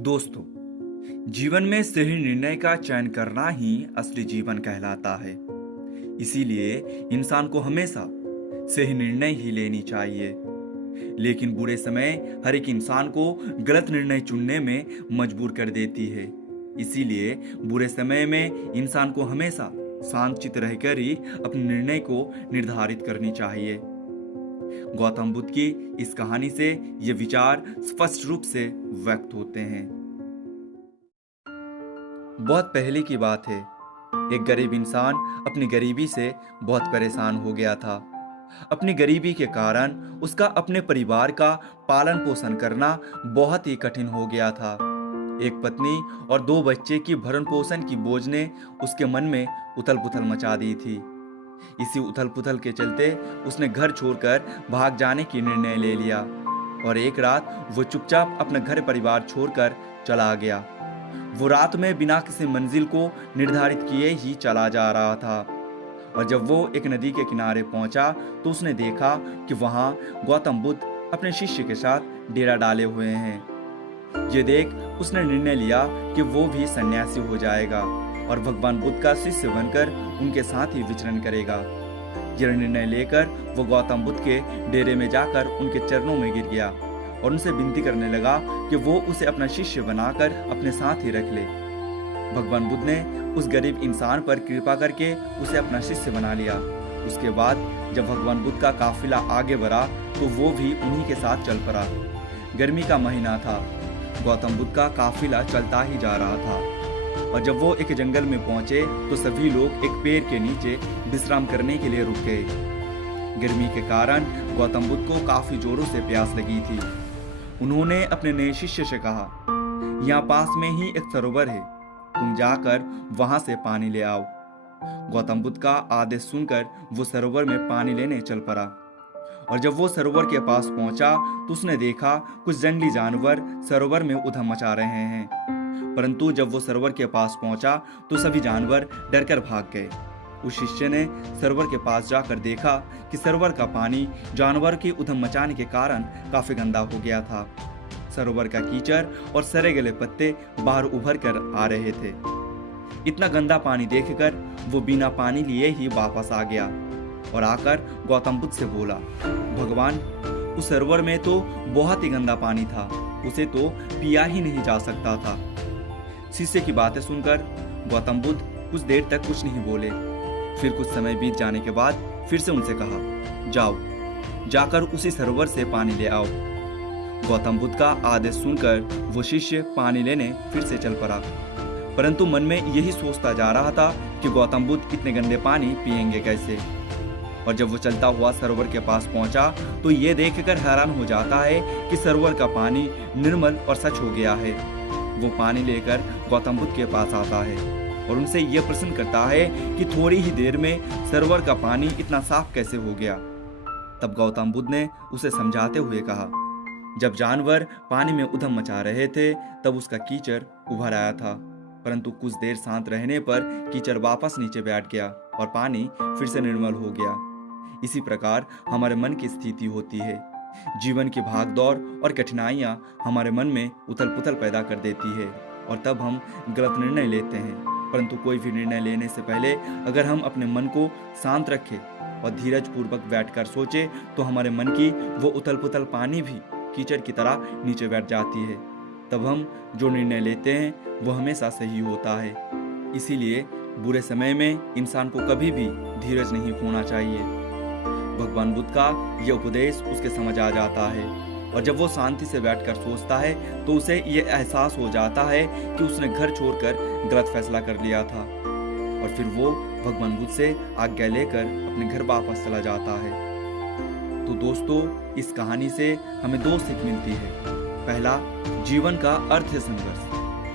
दोस्तों, जीवन में सही निर्णय का चयन करना ही असली जीवन कहलाता है। इसीलिए इंसान को हमेशा सही निर्णय ही लेनी चाहिए। लेकिन बुरे समय हर एक इंसान को गलत निर्णय चुनने में मजबूर कर देती है। इसीलिए बुरे समय में इंसान को हमेशा शांतचित्त रहकर ही अपने निर्णय को निर्धारित करनी चाहिए। गौतम बुद्ध की इस कहानी से ये विचार स्पष्ट रूप से व्यक्त होते हैं। बहुत पहले की बात है, एक गरीब इंसान अपनी गरीबी से बहुत परेशान हो गया था। अपनी गरीबी के कारण उसका अपने परिवार का पालन पोषण करना बहुत ही कठिन हो गया था। एक पत्नी और 2 बच्चे की भरण पोषण की बोझ ने उसके मन में उथल पुथल मचा दी थी। इसी उथल पुथल के चलते उसने घर छोड़कर भाग जाने की निर्णय ले लिया और एक रात वो चुपचाप अपना घर परिवार छोड़कर चला गया। वो रात में बिना किसी मंजिल को निर्धारित किए ही चला जा रहा था और जब वो एक नदी के किनारे पहुंचा तो उसने देखा कि वहां गौतम बुद्ध अपने शिष्य के साथ डेरा डाले हुए हैं। ये देख उसने निर्णय लिया कि वो भी सन्यासी हो जाएगा और भगवान बुद्ध का शिष्य बनकर उनके साथ ही विचरण करेगा। यह निर्णय लेकर वो गौतम बुद्ध के डेरे में जाकर उनके चरणों में गिर गया और उनसे विनती करने लगा कि वो उसे अपना शिष्य बनाकर अपने साथ ही रख ले। भगवान बुद्ध ने उस गरीब इंसान पर कृपा करके उसे अपना शिष्य बना लिया। उसके बाद जब भगवान बुद्ध का काफिला आगे बढ़ा तो वो भी उन्हीं के साथ चल पड़ा। गर्मी का महीना था। गौतम बुद्ध का काफिला चलता ही जा रहा था और जब वो एक जंगल में पहुंचे तो सभी लोग एक पेड़ के नीचे विश्राम करने के लिए रुक गए। गर्मी के कारण गौतम बुद्ध को काफी जोरों से प्यास लगी थी। उन्होंने अपने नए शिष्य से कहा, यहाँ पास में ही एक सरोवर है, तुम जाकर वहां से पानी ले आओ। गौतम बुद्ध का आदेश सुनकर वो सरोवर में पानी लेने चल पड़ा और जब वो सरोवर के पास पहुंचा तो उसने देखा कुछ जंगली जानवर सरोवर में उधम मचा रहे हैं। परंतु जब वो सरोवर के पास पहुंचा तो सभी जानवर डरकर भाग गए। उस शिष्य ने सरोवर के पास जाकर देखा कि सरोवर का पानी जानवर के उधम मचाने के कारण काफी गंदा हो गया था। सरोवर का कीचड़ और सड़े गले पत्ते बाहर उभर कर आ रहे थे। इतना गंदा पानी देखकर वो बिना पानी लिए ही वापस आ गया और आकर गौतम बुद्ध से बोला, भगवान, उस सरोवर में तो बहुत ही गंदा पानी था, उसे तो पिया ही नहीं जा सकता था। शिष्य की बातें सुनकर गौतम बुद्ध कुछ देर तक कुछ नहीं बोले। फिर कुछ समय बीत जाने के बाद फिर से उनसे कहा, जाओ, जाकर उसी सरोवर से पानी ले आओ। गौतम बुद्ध का आदेश सुनकर वो शिष्य पानी लेने फिर से चल पड़ा, परंतु मन में यही सोचता जा रहा था कि गौतम बुद्ध इतने गंदे पानी पिएंगे कैसे। और जब वो चलता हुआ सरोवर के पास पहुंचा तो ये देखकर हैरान हो जाता है कि सरोवर का पानी निर्मल और स्वच्छ हो गया है। वो पानी लेकर गौतम बुद्ध के पास आता है और उनसे ये प्रश्न करता है कि थोड़ी ही देर में सरोवर का पानी इतना साफ कैसे हो गया। तब गौतम बुद्ध ने उसे समझाते हुए कहा, जब जानवर पानी में उधम मचा रहे थे तब उसका कीचड़ उभर आया था, परंतु कुछ देर शांत रहने पर कीचड़ वापस नीचे बैठ गया और पानी फिर से निर्मल हो गया। इसी प्रकार हमारे मन की स्थिति होती है। जीवन की भागदौड़ और कठिनाइयाँ हमारे मन में उथल पुथल पैदा कर देती है और तब हम गलत निर्णय लेते हैं। परंतु कोई भी निर्णय लेने से पहले अगर हम अपने मन को शांत रखें और धीरज पूर्वक बैठकर सोचें तो हमारे मन की वो उथल पुथल पानी भी कीचड़ की तरह नीचे बैठ जाती है। तब हम जो निर्णय लेते हैं वो हमेशा सही होता है। इसीलिए बुरे समय में इंसान को कभी भी धीरज नहीं खोना चाहिए। भगवान बुद्ध का यह उपदेश उसके समझ आ जाता है और जब वो शांति से बैठकर सोचता है तो उसे ये एहसास हो जाता है कि उसने घर छोड़कर गलत फैसला कर लिया था और फिर वो भगवान बुद्ध से आज्ञा लेकर अपने घर वापस चला जाता है। तो दोस्तों, इस कहानी से हमें 2 सीख मिलती है। पहला, जीवन का अर्थ है संघर्ष,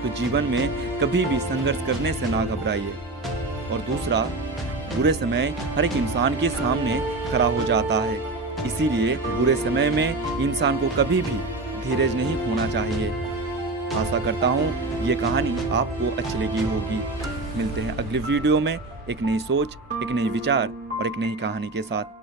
तो जीवन में कभी भी संघर्ष करने से ना घबराइए। और दूसरा, बुरे समय हर एक इंसान के सामने खड़ा हो जाता है। इसीलिए बुरे समय में इंसान को कभी भी धीरज नहीं खोना चाहिए। आशा करता हूँ ये कहानी आपको अच्छी लगी होगी। मिलते हैं अगले वीडियो में एक नई सोच, एक नई विचार और एक नई कहानी के साथ।